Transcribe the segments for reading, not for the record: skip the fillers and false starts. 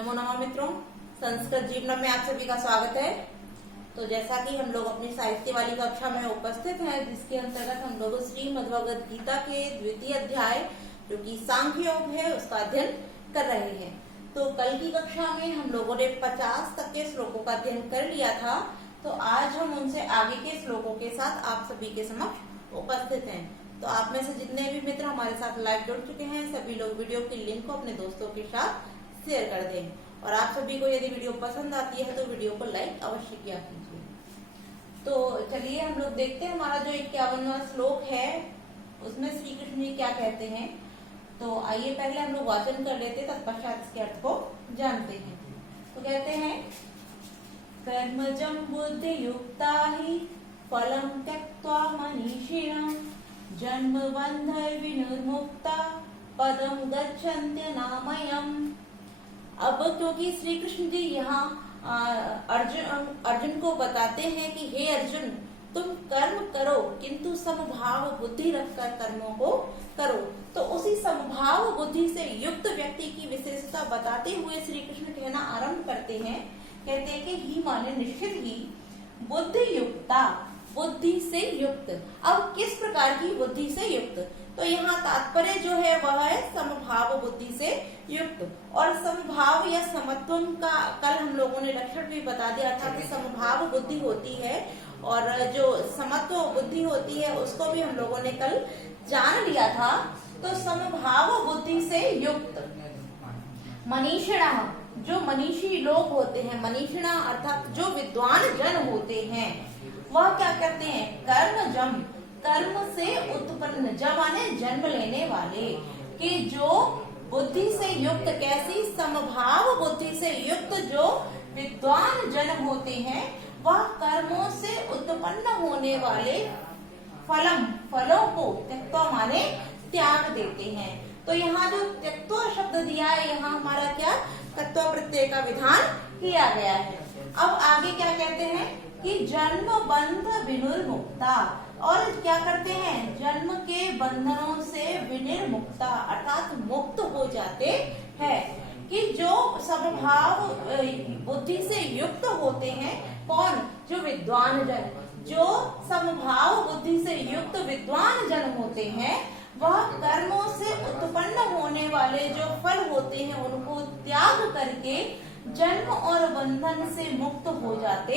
नमो नमः मित्रों, संस्कृत जीवनम में आप सभी का स्वागत है। तो जैसा कि हम लोग अपनी साहित्य वाली कक्षा में उपस्थित हैं, जिसके अंतर्गत हम लोग श्रीमद् भगवद गीता के द्वितीय अध्याय जो कि सांख्य योग है उसका अध्ययन कर रहे हैं। तो कल की कक्षा में हम लोगों ने 50 तक के श्लोकों का अध्ययन कर लिया था। तो आज हम उनसे आगे के श्लोकों के साथ आप सभी के समक्ष उपस्थित हैं। तो आप में से जितने भी मित्र हमारे साथ लाइव जुड़ चुके हैं, सभी लोग वीडियो की लिंक को अपने दोस्तों के साथ शेयर कर दें। और आप सभी को यदि वीडियो पसंद आती है तो वीडियो को लाइक अवश्य किया कीजिए। तो चलिए हम लोग देखते हैं हमारा जो 51वां श्लोक है उसमें श्री कृष्ण जी क्या कहते हैं। तो आइए पहले हम लोग वाचन कर लेते, तत्पश्चात इसके अर्थ को जानते हैं। तो कहते हैं, कर्मजं बुद्धि युक्ता ही फलं त्यक्त्वा मनीषिणः जन्म बंध विनिर्मुक्ता पदम गच्छन्त्यनामयम्। अब क्योंकि श्री कृष्ण जी यहाँ अर्जुन को बताते हैं कि हे अर्जुन, तुम कर्म करो किंतु समभाव बुद्धि रखकर कर्मों को करो। तो उसी समभाव बुद्धि से युक्त व्यक्ति की विशेषता बताते हुए श्री कृष्ण कहना आरंभ करते हैं। कहते हैं कि ही माने निश्चित ही, बुद्धि युक्ता बुद्धि से युक्त। अब किस प्रकार की बुद्धि से युक्त? तो यहाँ तात्पर्य जो है वह है समभाव बुद्धि से युक्त। और समभाव या समत्वम का कल हम लोगों ने लक्षण भी बता दिया था कि समभाव बुद्धि होती है और जो समत्व बुद्धि होती है उसको भी हम लोगों ने कल जान लिया था। तो समभाव बुद्धि से युक्त मनीषिणः, जो मनीषी लोग होते हैं, मनीषिणा अर्थात जो विद्वान जन होते हैं, वह क्या करते हैं? कर्मजम, कर्म से उत्पन्न, जम माने जन्म लेने वाले, कि जो बुद्धि से युक्त, कैसी? समभाव बुद्धि से युक्त जो विद्वान जन होते हैं वह कर्मों से उत्पन्न होने वाले फलों को त्यक्त्वा माने त्याग देते हैं। तो यहाँ जो त्यक्त्वा शब्द दिया है, यहाँ हमारा क्या तत्व प्रत्यय का विधान किया गया है। अब आगे क्या कहते हैं कि जन्म बंध विनिर्मुक्ता, और क्या करते हैं? जन्म के बंधनों से विनिर्मुक्ता अर्थात मुक्त हो जाते हैं। कि जो समभाव बुद्धि से युक्त होते हैं, कौन? जो विद्वान जन, जो समभाव बुद्धि से युक्त विद्वान जन होते हैं, वह कर्मों से उत्पन्न होने वाले जो फल होते हैं उनको त्याग करके जन्म और बंधन से मुक्त हो जाते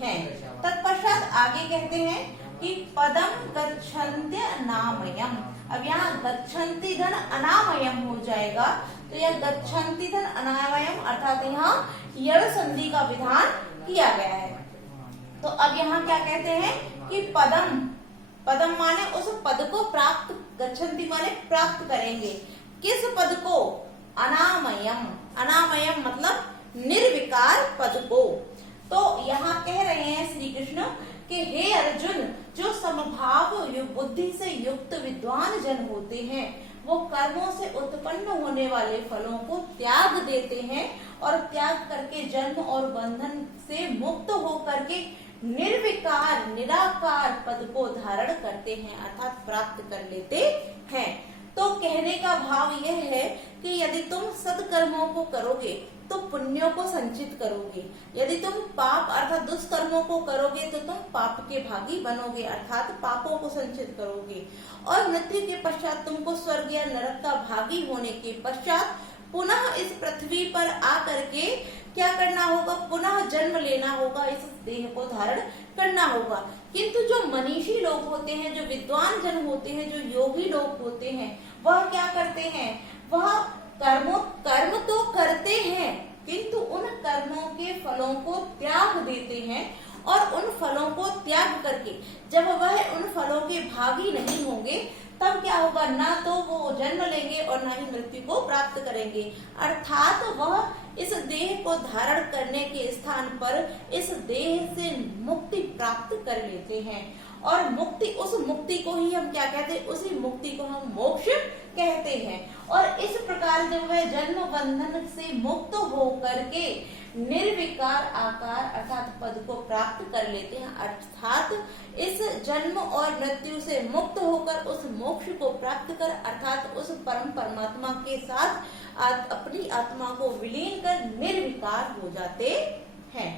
हैं। तत्पश्चात आगे कहते हैं कि पदम गच्छन्त्यनामयम्। अब यहाँ गच्छन्ति धन अनामयम् हो जाएगा। तो यह गच्छन्ति धन अनामयम् अर्थात यहाँ यड़ संधि का विधान किया गया है। तो अब यहाँ क्या कहते हैं कि पदम, पदम माने उस पद को प्राप्त, गच्छन्ति माने प्राप्त करेंगे। किस पद को? अनामयम्, अनामयम् मतलब निर्विकार पद को। तो यहाँ कह रहे हैं श्री कृष्ण कि हे अर्जुन, जो समभाव बुद्धि से युक्त विद्वान जन होते हैं वो कर्मों से उत्पन्न होने वाले फलों को त्याग देते हैं और त्याग करके जन्म और बंधन से मुक्त होकर के निर्विकार निराकार पद को धारण करते हैं अर्थात प्राप्त कर लेते हैं। तो कहने का भाव यह है कि यदि तुम सत्कर्मों को करोगे तो पुण्यों को संचित करोगे, यदि तुम पाप अर्थात दुष्कर्मों को करोगे तो तुम पाप के भागी बनोगे अर्थात पापों को संचित करोगे। और मृत्यु के पश्चात तुमको स्वर्ग या नरक का भागी होने के पश्चात पुनः इस पृथ्वी पर आकर के क्या करना होगा? पुनः जन्म लेना होगा, इस देह को धारण करना होगा। किंतु जो मनीषी लोग होते हैं, जो विद्वान जन होते हैं, जो योगी लोग होते हैं, वह क्या करते हैं? वह कर्म तो करते हैं किंतु उन कर्मों के फलों को त्याग देते हैं। और उन फलों को त्याग करके जब वह उन फलों के भागी नहीं होंगे तब क्या होगा? ना तो वो जन्म लेंगे और ना ही मृत्यु को प्राप्त करेंगे। अर्थात वह इस देह को धारण करने के स्थान पर इस देह से मुक्ति प्राप्त कर लेते हैं। और मुक्ति, उस मुक्ति को ही हम क्या कहते हैं? उसी मुक्ति को हम मोक्ष कहते हैं। और इस प्रकार जब वह जन्म बंधन से मुक्त हो करके निर्विकार आकार अर्थात पद को प्राप्त कर लेते हैं, अर्थात इस जन्म और मृत्यु से मुक्त होकर उस मोक्ष को प्राप्त कर अर्थात उस परम परमात्मा के साथ अपनी आत्मा को विलीन कर निर्विकार हो जाते हैं।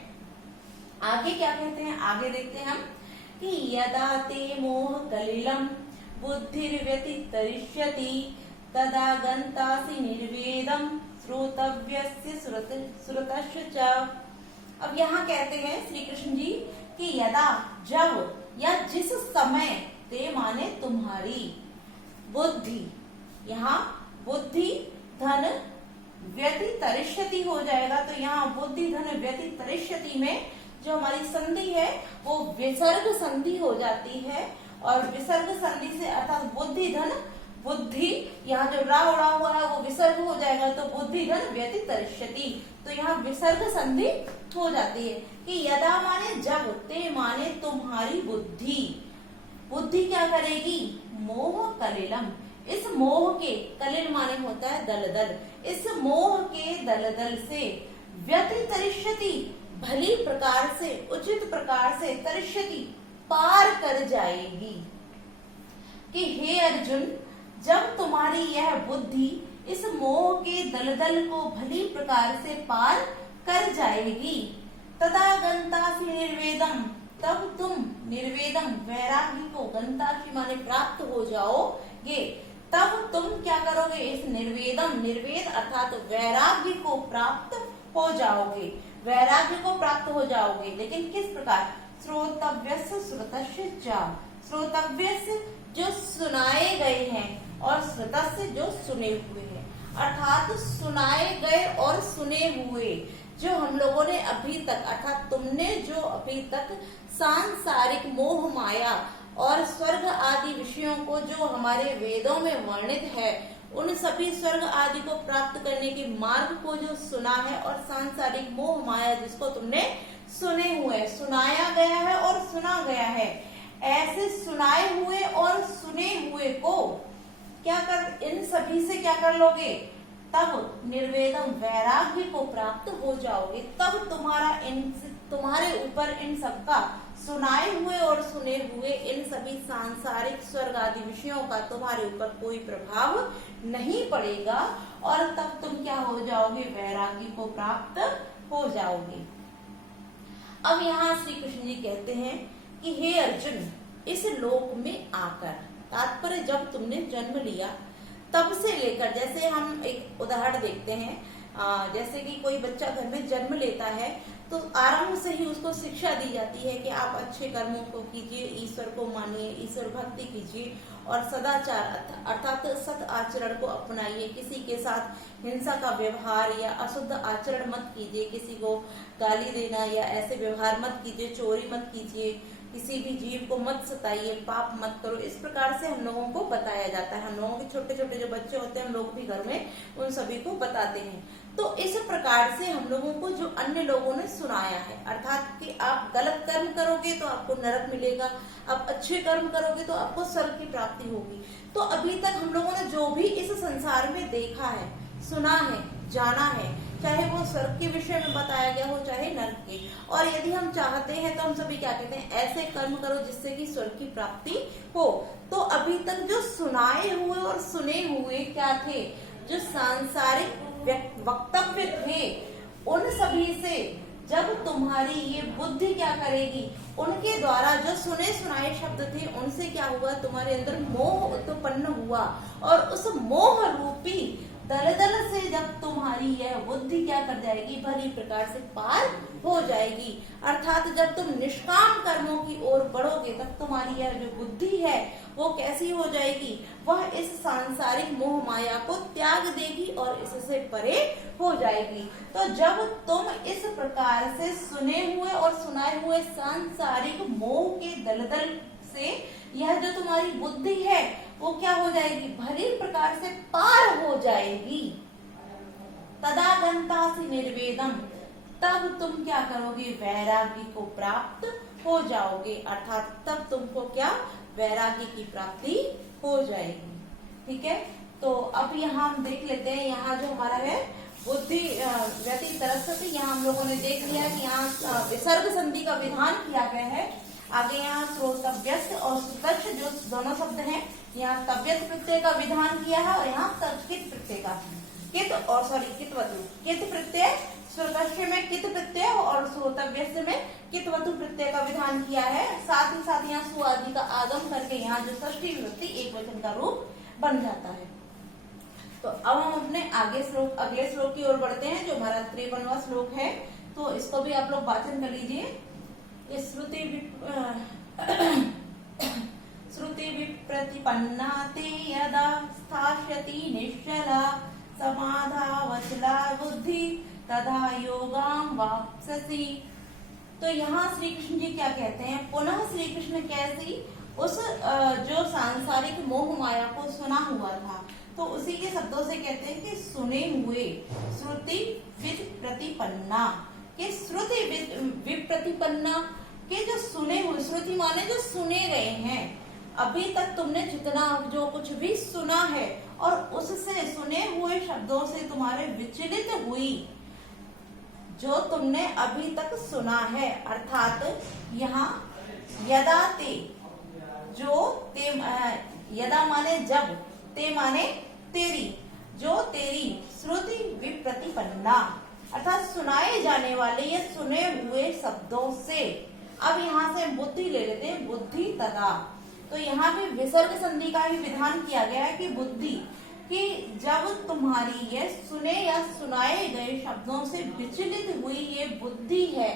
आगे क्या कहते हैं, आगे देखते हैं हम कि यदा ते मोह कलिलम बुद्धिर्व्यतितरिष्यति तदा गन्तासि निर्वेदम श्रोतव्यस्य श्रुतस्य च। अब यहाँ कहते हैं श्री कृष्ण जी कि यदा जब या जिस समय ते माने तुम्हारी बुद्धि, यहाँ बुद्धि धन व्यतितरिष्यति हो जाएगा, तो यहाँ बुद्धि धन व्यतितरिष्यति में जो हमारी संधि है वो विसर्ग संधि हो जाती है, और विसर्ग संधि से अर्थात बुद्धि धन, बुद्धि यहाँ जो रा उड़ा हुआ है वो विसर्ग हो जाएगा, तो बुद्धि धन व्यतितरिष्यति, तो यहाँ विसर्ग संधि हो जाती है कि यदा माने जब, ते माने तुम्हारी बुद्धि, बुद्धि क्या करेगी, मोह कलिलम, इस मोह के, कलिल माने होता है दलदल, इस मोह के दलदल से व्यतितरिष्यति, भली प्रकार से उचित प्रकार से, तरिष्यति पार कर जाएगी। कि हे अर्जुन, जब तुम्हारी यह बुद्धि इस मोह के दलदल को भली प्रकार से पार कर जाएगी, तदा गंतासि निर्वेदम, तब तुम निर्वेदम वैराग्य को, गंतासि माने प्राप्त हो जाओगे, तब तुम क्या करोगे, इस निर्वेदम, निर्वेद अर्थात वैराग्य को प्राप्त हो जाओगे, वैराग्य को प्राप्त हो जाओगे। लेकिन किस प्रकार, श्रोतव्यस्य श्रुतस्य च, श्रोतव्यस्य जो सुनाए गए हैं और श्रुतस्य जो सुने हुए हैं, अर्थात सुनाए गए और सुने हुए जो हम लोगों ने अभी तक, अर्थात तुमने जो अभी तक सांसारिक मोह माया और स्वर्ग आदि विषयों को जो हमारे वेदों में वर्णित है, उन सभी स्वर्ग आदि को प्राप्त करने के मार्ग को जो सुना है, और सांसारिक मोह माया जिसको तुमने सुने हुए, सुनाया गया है और सुना गया है, ऐसे सुनाए हुए और सुने हुए को क्या कर, इन सभी से क्या कर लोगे, तब निर्वेदम वैराग्य को प्राप्त हो जाओगे, तब तुम्हारे ऊपर इन सबका, सुनाए हुए और सुने हुए इन सभी सांसारिक स्वर्ग आदि विषयों का तुम्हारे ऊपर कोई प्रभाव नहीं पड़ेगा, और तब तुम क्या हो जाओगे, वैराग्य को प्राप्त हो जाओगे। अब यहाँ श्री कृष्ण जी कहते हैं कि हे अर्जुन, इस लोक में आकर, तात्पर्य जब तुमने जन्म लिया तब से लेकर, जैसे हम एक उदाहरण देखते हैं, जैसे कि कोई बच्चा घर में जन्म लेता है तो आरंभ से ही उसको शिक्षा दी जाती है कि आप अच्छे कर्मों को कीजिए, ईश्वर को मानिए, ईश्वर भक्ति कीजिए और सदाचार अर्थात सत आचरण को अपनाइए, किसी के साथ हिंसा का व्यवहार या अशुद्ध आचरण मत कीजिए, किसी को गाली देना या ऐसे व्यवहार मत कीजिए, चोरी मत कीजिए, किसी भी जीव को मत सताइए, पाप मत करो। इस प्रकार से हम लोगों को बताया जाता है। हम लोगों के छोटे छोटे जो बच्चे होते हैं, हम लोग भी घर में उन सभी को बताते हैं। तो इस प्रकार से हम लोगों को जो अन्य लोगों ने सुनाया है, अर्थात कि आप गलत कर्म करोगे तो आपको नरक मिलेगा, आप अच्छे कर्म करोगे तो आपको स्वर्ग की प्राप्ति होगी। तो अभी तक हम लोगों ने जो भी इस संसार में देखा है, सुना है, जाना है, चाहे वो स्वर्ग के विषय में बताया गया हो, चाहे नरक के, और यदि हम चाहते हैं तो हम सभी क्या कहते हैं, ऐसे कर्म करो जिससे कि स्वर्ग की प्राप्ति हो। तो अभी तक जो सुनाए हुए और सुने हुए क्या थे, जो सांसारिक वक्तव्य थे, उन सभी से जब तुम्हारी ये बुद्धि क्या करेगी, उनके द्वारा जो सुने सुनाए शब्द थे उनसे क्या हुआ, तुम्हारे अंदर मोह उत्पन्न हुआ, और उस मोह रूपी दलदल से जब तुम्हारी यह बुद्धि क्या कर जाएगी, भली प्रकार से पार हो जाएगी। अर्थात जब तुम निष्काम कर्मों की ओर बढ़ोगे तब तुम्हारी यह जो बुद्धि है वो कैसी हो जाएगी, वह इस सांसारिक मोह माया को त्याग देगी और इससे परे हो जाएगी। तो जब तुम इस प्रकार से सुने हुए और सुनाए हुए सांसारिक मोह के दलदल से यह जो तुम्हारी बुद्धि है वो क्या हो जाएगी, भली प्रकार से पार हो जाएगी। तदा गंतासि निर्वेदम, तब तुम क्या करोगे, वैराग्य को प्राप्त हो जाओगे, अर्थात तब तुमको क्या, वैराग्य की प्राप्ति हो जाएगी। ठीक है, तो अब यहाँ हम देख लेते हैं, यहाँ जो हमारा है बुद्धि व्यति तरसति, यहाँ हम लोगों ने देख लिया कि यहाँ विसर्ग संधि का विधान किया गया है। आगे यहाँ श्रोतव्यस्त और श्रुतच्छ जो दोनों शब्द हैं, यहाँ तव्यत प्रत्यय का विधान किया है और यहाँ तत्कित प्रत्यय का कित और कितवतु, कित प्रत्यय श्रोतस्य में कित प्रत्यय और श्रोतव्यस्य में कितवतु प्रत्यय का विधान किया है। साथ ही साथ यहाँ सु आदि का आगम करके यहाँ जो षष्ठी विभक्ति एक वचन का रूप बन जाता है। तो अब हम अपने अगले श्लोक की ओर बढ़ते हैं, जो हमारा 53वां श्लोक है। तो इसको भी आप लोग वाचन कर लीजिए। श्रुति विप्रतिपन्ना ते यदा स्थास्यति निश्चला समाधावचला बुद्धि तदा योगाम वाप्स्यसि। तो यहाँ श्री कृष्ण जी क्या कहते हैं, पुनः श्री कृष्ण कैसी उस जो सांसारिक मोह माया को सुना हुआ था, तो उसी के शब्दों से कहते हैं कि सुने हुए श्रुति विप्रतिपन्ना, कि श्रुति विप्रतिपन्ना के जो सुने हुए, श्रुति माने जो सुने गए हैं, अभी तक तुमने जितना जो कुछ भी सुना है और उससे सुने हुए शब्दों से तुम्हारे विचलित हुई जो तुमने अभी तक सुना है, अर्थात यहाँ यदा ते, जो ते यदा माने जब, ते माने तेरी, जो तेरी श्रुति विप्रतिपन्ना अर्थात सुनाए जाने वाले या सुने हुए शब्दों से। अब यहाँ से बुद्धि ले लेते हैं, बुद्धि तदा। तो यहाँ भी विसर्ग संधि का ही विधान किया गया है कि बुद्धि, कि जब तुम्हारी ये सुने या सुनाए गए शब्दों से विचलित हुई ये बुद्धि है,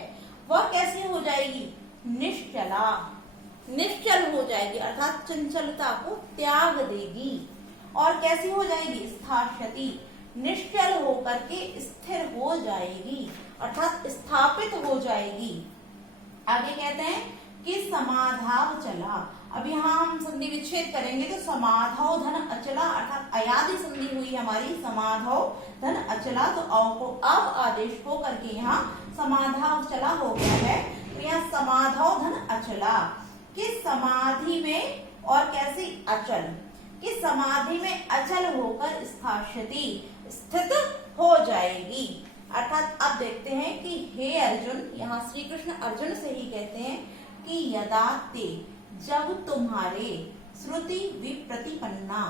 वह कैसी हो जाएगी, निश्चला, निश्चल हो जाएगी, अर्थात चंचलता को त्याग देगी। और कैसी हो जाएगी, स्थास्यति, निश्चल होकर के स्थिर हो जाएगी, अर्थात स्थापित हो जाएगी। आगे कहते हैं कि समाधाव चला। अब यहाँ हम संधि विच्छेद करेंगे तो समाधव धन अचला, अर्थात अयादि संधि हुई हमारी, समाधव धन अचला, तो अव को अब आदेश को करके यहाँ समाधाव चला हो गया है। तो यहाँ समाधव धन अचला, कि समाधि में और कैसी अचल, कि समाधि में अचल होकर स्थास्यति, स्थित हो जाएगी। अर्थात अब देखते हैं कि हे अर्जुन, यहाँ श्री कृष्ण अर्जुन से ही कहते हैं कि यदा ते, जब तुम्हारे, श्रुति विप्रतिपन्ना,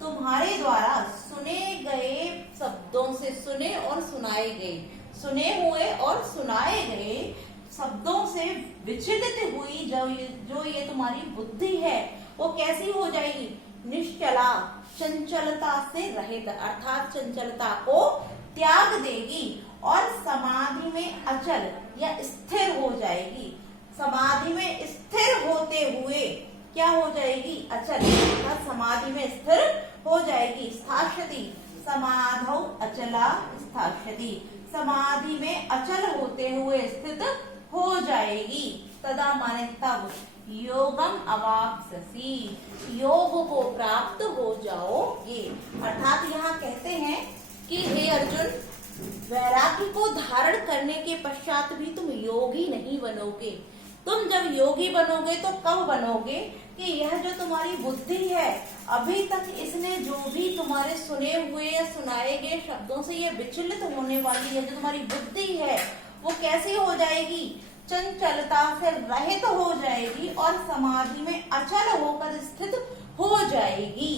तुम्हारे द्वारा सुने गए शब्दों से, सुने और सुनाए गए, सुने हुए और सुनाए गए शब्दों से विचलित हुई जो ये तुम्हारी बुद्धि है, वो कैसी हो जाएगी, निश्चला, चंचलता से रहित, अर्थात चंचलता को त्याग देगी और समाधि में अचल या स्थिर हो जाएगी। समाधि में स्थिर होते हुए क्या हो जाएगी, अचल, अर्थात समाधि में स्थिर हो जाएगी। स्थास्यति, समाधौ अचला स्थास्यति, समाधि में अचल होते हुए स्थित हो जाएगी। तदा माने तब, योगम अवाप्स्यसि, योग को प्राप्त हो जाओगे। अर्थात यहाँ कहते हैं कि हे अर्जुन, वैराग्य को धारण करने के पश्चात भी तुम योगी नहीं बनोगे। तुम जब योगी बनोगे तो कब बनोगे, कि यह जो तुम्हारी बुद्धि है, अभी तक इसने जो भी तुम्हारे सुने हुए या सुनाए गए शब्दों से ये विचलित होने वाली है जो तुम्हारी बुद्धि है, वो कैसी हो जाएगी, चंचलता से रहित हो जाएगी और समाधि में अचल होकर स्थित हो जाएगी।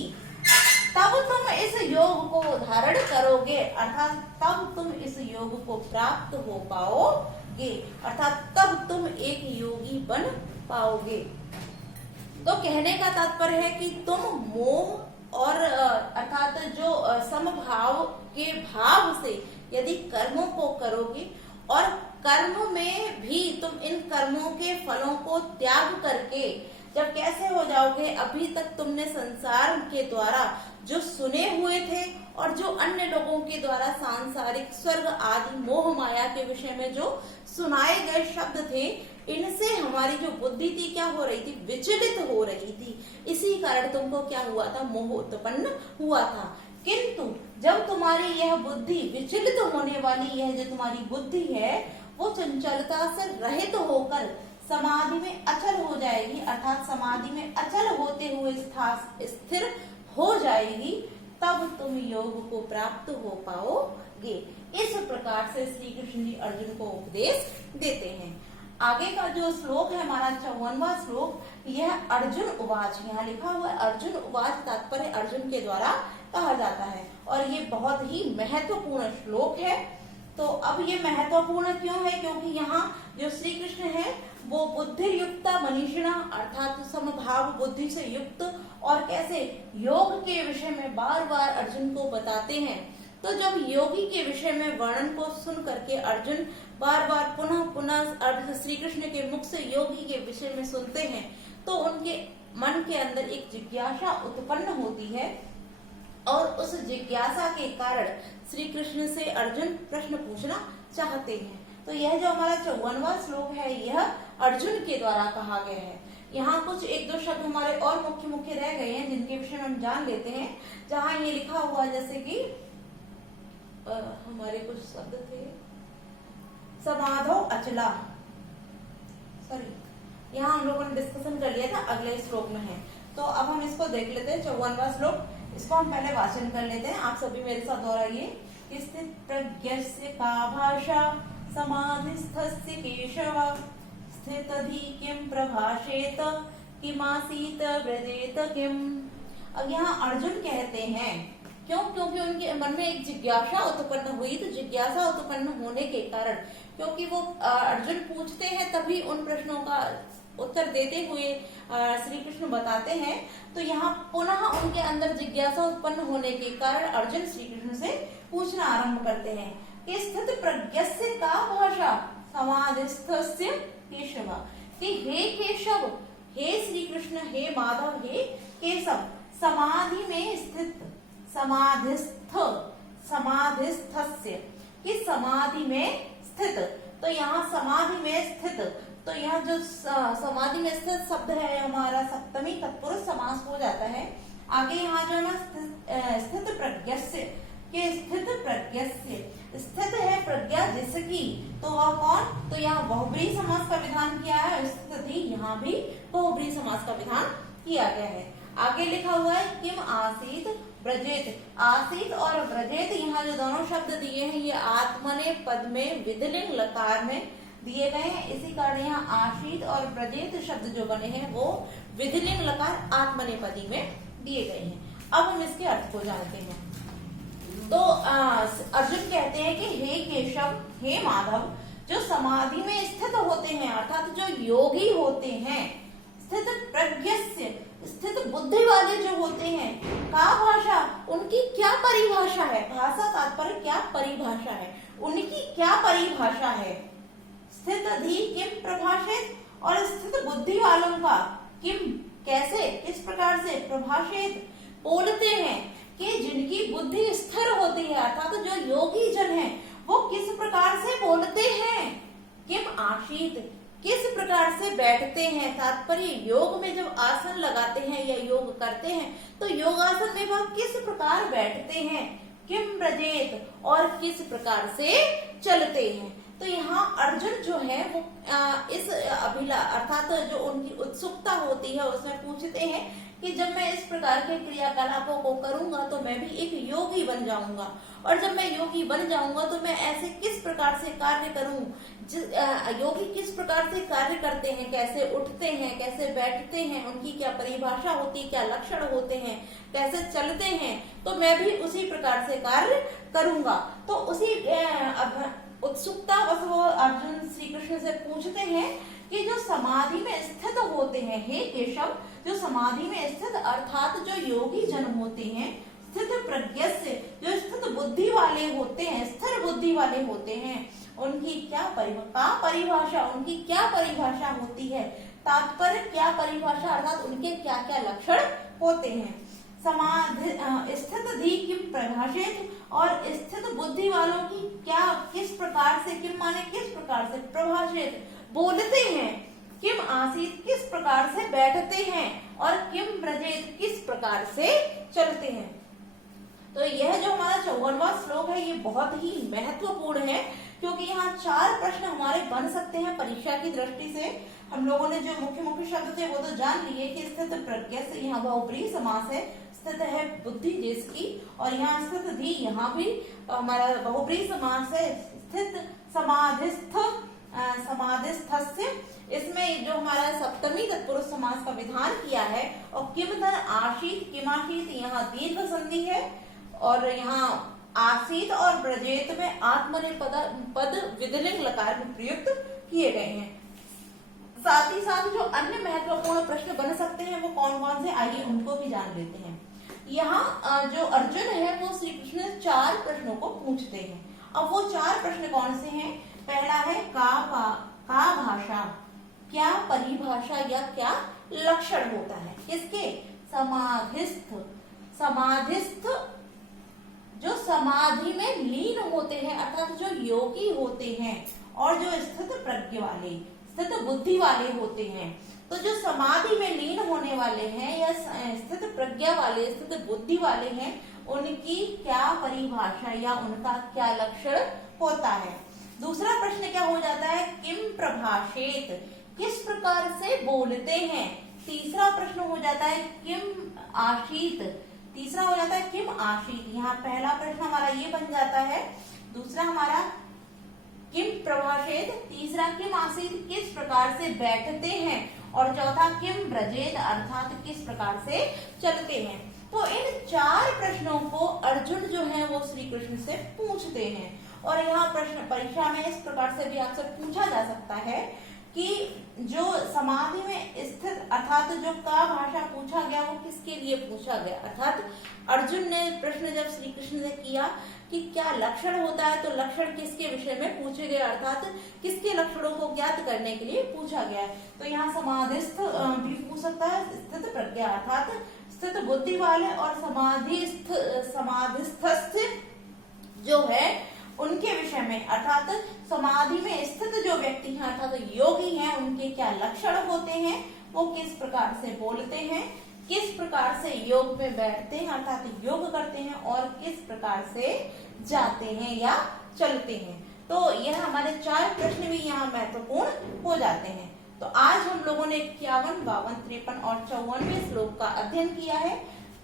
तब तुम इस योग को धारण करोगे, अर्थात तब तुम इस योग को प्राप्त हो पाओगे, अर्थात तब तुम एक योगी बन पाओगे। तो कहने का तात्पर्य है कि तुम मोह और अर्थात जो समभाव के भाव से यदि कर्मों को करोगे और कर्म में भी तुम इन कर्मों के फलों को त्याग करके जब कैसे हो जाओगे, अभी तक तुमने संसार के द्वारा जो सुने हुए थे और जो अन्य लोगों के द्वारा सांसारिक स्वर्ग आदि मोह माया के विषय में जो सुनाए गए शब्द थे, इनसे हमारी जो बुद्धि थी क्या हो रही थी, विचलित हो रही थी। इसी कारण तुमको क्या हुआ था, मोह उत्पन्न हुआ था। किंतु जब तुम्हारी यह बुद्धि विचलित होने वाली, यह जो तुम्हारी बुद्धि है वो चंचलता से रहित होकर समाधि में अचल हो जाएगी, अर्थात समाधि में अचल होते हुए स्थिर हो जाएगी। तब तुम योग को प्राप्त हो पाओगे। इस प्रकार से श्री कृष्ण जी अर्जुन को उपदेश देते हैं। आगे का जो श्लोक है हमारा 54वां श्लोक, यह अर्जुन उवाच, यहाँ लिखा हुआ है अर्जुन उवाच, तात्पर्य अर्जुन के द्वारा कहा जाता है और ये बहुत ही महत्वपूर्ण श्लोक है। तो अब ये महत्वपूर्ण क्यों है? क्योंकि यहाँ जो श्री कृष्ण है वो बुद्धि युक्त मनीषिणा अर्थात समभाव बुद्धि से युक्त और कैसे योग के विषय में बार बार अर्जुन को बताते हैं। तो जब योगी के विषय में वर्णन को सुन करके अर्जुन बार बार पुनः पुनः श्री कृष्ण के मुख से योगी के विषय में सुनते हैं तो उनके मन के अंदर एक जिज्ञासा उत्पन्न होती है और उस जिज्ञासा के कारण श्री कृष्ण से अर्जुन प्रश्न पूछना चाहते हैं। तो यह जो हमारा 54वां श्लोक है यह अर्जुन के द्वारा कहा गया है। यहाँ कुछ एक दो शब्द हमारे और मुख्य रह गए हैं जिनके विषय में हम जान लेते हैं। जहाँ ये लिखा हुआ जैसे कि हमारे कुछ शब्द थे, समाधो अचला, सॉरी यहाँ हम लोगों ने डिस्कशन कर लिया था, अगले श्लोक में है। तो अब हम इसको देख लेते हैं 54वां श्लोक, इसको हम पहले वाचन कर लेते हैं। आप सभी मेरे साथ दोहराइए। स्थित प्रज्ञस्य का भाषा समाधिस्थस्य केशव, स्थितधि किम प्रभाषेत किमासीत व्रजेत किम। अब यहाँ अर्जुन कहते हैं क्यों? क्योंकि उनके मन में एक जिज्ञासा उत्पन्न हुई। तो जिज्ञासा उत्पन्न होने के कारण, क्योंकि वो अर्जुन पूछते हैं तभी उन प्रश्नों का उत्तर देते हुए श्री कृष्ण बताते हैं। तो यहाँ पुनः उनके अंदर जिज्ञासा उत्पन्न होने के कारण अर्जुन श्री कृष्ण से पूछना आरंभ करते हैं कि स्थित प्रज्ञस्य का भाषा समाधिस्थस्य केशव, कि हे केशव, हे श्री कृष्ण, हे माधव, हे केशव, समाधि में स्थित, समाधिस्थ, समाधिस्थस्य, कि समाधि में स्थित। तो यहाँ समाधि में स्थित, तो यहाँ जो समाधि में स्थित शब्द है हमारा सप्तमी तत्पुरुष समास हो जाता है। आगे यहाँ जो है स्थित प्रज्ञस्य, के स्थित प्रज्ञस्य, स्थित है प्रज्ञा जिसकी, तो वह कौन? तो यहाँ बहुब्रीहि समास का विधान किया है, स्थिति यहाँ भी बहुब्रीहि समास का विधान किया गया है। आगे लिखा हुआ है किम आसीत ब्रजेत, आसीत और ब्रजेत यहाँ जो दोनों शब्द दिए हैं ये आत्मने पद में विधिलिंग लकार में दिए गए हैं। इसी कारण यहाँ आशीत और ब्रजेत शब्द जो बने हैं वो विधिलिंग लकार आत्मनेपदी में दिए गए हैं। अब हम इसके अर्थ को जानते हैं। तो अर्जुन कहते हैं कि हे केशव, हे माधव, जो समाधि में स्थित होते हैं अर्थात जो योगी होते हैं, स्थित प्रज्ञस्य, स्थित बुद्धि वाले जो होते हैं, का भाषा, उनकी क्या परिभाषा है? भाषा तात्पर्य क्या परिभाषा है, उनकी क्या परिभाषा है? स्थित धी किम प्रभाषित, और स्थित बुद्धि वालों का किम, कैसे, किस प्रकार से, प्रभाषित, बोलते हैं, कि जिनकी बुद्धि स्थिर होती है अर्थात तो जो योगी जन है वो किस प्रकार से बोलते हैं? किम आशीत, किस प्रकार से बैठते हैं? तात्पर्य योग में जब आसन लगाते हैं या योग करते हैं तो योगासन में वह किस प्रकार बैठते हैं? किम ब्रजेत, और किस प्रकार से चलते हैं? तो यहाँ अर्जुन जो है वो इस अर्थात जो उनकी उत्सुकता होती है उसमें पूछते हैं कि जब मैं इस प्रकार के क्रियाकलापों को करूंगा तो मैं भी एक योगी बन जाऊंगा, और जब मैं योगी बन जाऊंगा तो मैं ऐसे किस प्रकार से कार्य करूं? योगी किस प्रकार से कार्य करते हैं, कैसे उठते हैं, कैसे बैठते हैं, उनकी क्या परिभाषा होती है, क्या लक्षण होते हैं, कैसे चलते हैं, तो मैं भी उसी प्रकार से कार्य करूंगा। तो उसी उत्सुकता बस वो अर्जुन श्री कृष्ण से पूछते हैं कि जो समाधि में स्थित होते हैं, हे केशव, जो समाधि में स्थित अर्थात जो योगी जन होते हैं, स्थित प्रज्ञस्य, जो स्थित बुद्धि वाले होते हैं, स्थिर बुद्धि वाले होते हैं, उनकी क्या परिभाषा, उनकी क्या परिभाषा होती है? तात्पर्य क्या परिभाषा अर्थात उनके क्या क्या लक्षण होते हैं? समाधि स्थित धी किम प्रभाषित, और स्थित बुद्धि वालों की क्या, किस प्रकार से, किम माने किस प्रकार से, प्रभाषित, बोलते हैं, किम आसीत, किस प्रकार से बैठते हैं, और किम ब्रजेत, किस प्रकार से चलते हैं। तो यह जो हमारा 54वां श्लोक है ये बहुत ही महत्वपूर्ण है, क्योंकि यहाँ 4 प्रश्न हमारे बन सकते हैं परीक्षा की दृष्टि से। हम लोगों ने जो मुख्य शब्द थे वो तो जान लिए कि स्थित प्रज्ञ से यहाँ बहुब्रीहि समास है, स्थित है बुद्धि जिसकी, और यहाँ स्थित धी, यहाँ भी हमारा बहुब्रीहि समास है, स्थित समाधिस्थ समाधिस्थस्य। इसमें जो हमारा सप्तमी तत्पुरुष समास का विधान किया है, और किमधन आशीत, किमाशीत यहाँ दीर्घ संधि है, और यहाँ आसीत और ब्रजेत में आत्मनेपद पद विधिलिंग लकार में प्रयुक्त किए गए हैं। साथ ही साथ जो अन्य महत्वपूर्ण प्रश्न बन सकते हैं वो कौन कौन से, आइए उनको भी जान लेते हैं। यहाँ जो अर्जुन है वो श्री कृष्ण से 4 प्रश्नों को पूछते हैं। अब वो 4 प्रश्न कौन से हैं? पहला है का भाषा, क्या परिभाषा या क्या लक्षण होता है किसके? समाधिस्थ। समाधिस्थ जो समाधि में लीन होते हैं, अर्थात जो योगी होते हैं, और जो स्थित प्रज्ञ वाले, स्थित बुद्धि वाले होते हैं। तो जो समाधि में लीन होने वाले हैं या स्थित प्रज्ञा वाले, स्थित बुद्धि वाले हैं, उनकी क्या परिभाषा या उनका क्या लक्षण होता है। दूसरा प्रश्न क्या हो जाता है? किम प्रभाषेत, किस प्रकार से बोलते हैं। तीसरा प्रश्न हो जाता है किम आशीत, तीसरा हो जाता है किम आशीत। यहाँ पहला प्रश्न हमारा ये बन जाता है, दूसरा हमारा किम प्रभाषेत, तीसरा किम आसीत, किस प्रकार से बैठते हैं, और चौथा किम ब्रजेत, अर्थात किस प्रकार से चलते हैं। तो इन 4 प्रश्नों को अर्जुन जो है वो श्री कृष्ण से पूछते हैं। और यहाँ प्रश्न परीक्षा में इस प्रकार से भी आपसे पूछा जा सकता है कि जो समाधि में स्थित, अर्थात जो का भाषा पूछा गया वो किसके लिए पूछा गया, अर्थात अर्जुन ने प्रश्न जब श्री कृष्ण से किया कि क्या लक्षण होता है, तो लक्षण किसके विषय में पूछे गए, अर्थात किसके लक्षणों को ज्ञात करने के लिए पूछा गया है। तो यहाँ समाधिस्थ भी पूछ सकता है, स्थित प्रज्ञा अर्थात स्थित बुद्धि वाले, और समाधिस्थ जो है उनके विषय में, अर्थात समाधि में स्थित जो व्यक्ति हैं अर्थात योगी हैं, उनके क्या लक्षण होते हैं, वो किस प्रकार से बोलते हैं, किस प्रकार से योग में बैठते हैं अर्थात योग करते हैं, और किस प्रकार से जाते हैं या चलते हैं। तो यह हमारे 4 प्रश्न भी यहाँ महत्वपूर्ण हो जाते हैं। तो आज हम लोगों ने 51, 52, 53 और 54वें श्लोक का अध्ययन किया है।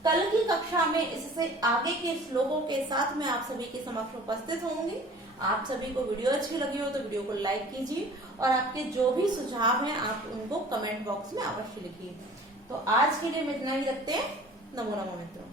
कल की कक्षा में इससे आगे के श्लोकों के साथ में आप सभी के समक्ष उपस्थित होंगे। आप सभी को वीडियो अच्छी लगी हो तो वीडियो को लाइक कीजिए, और आपके जो भी सुझाव हैं आप उनको कमेंट बॉक्स में अवश्य लिखिए। तो आज के लिए हम इतना ही रखते हैं। नमो नमो मित्रों।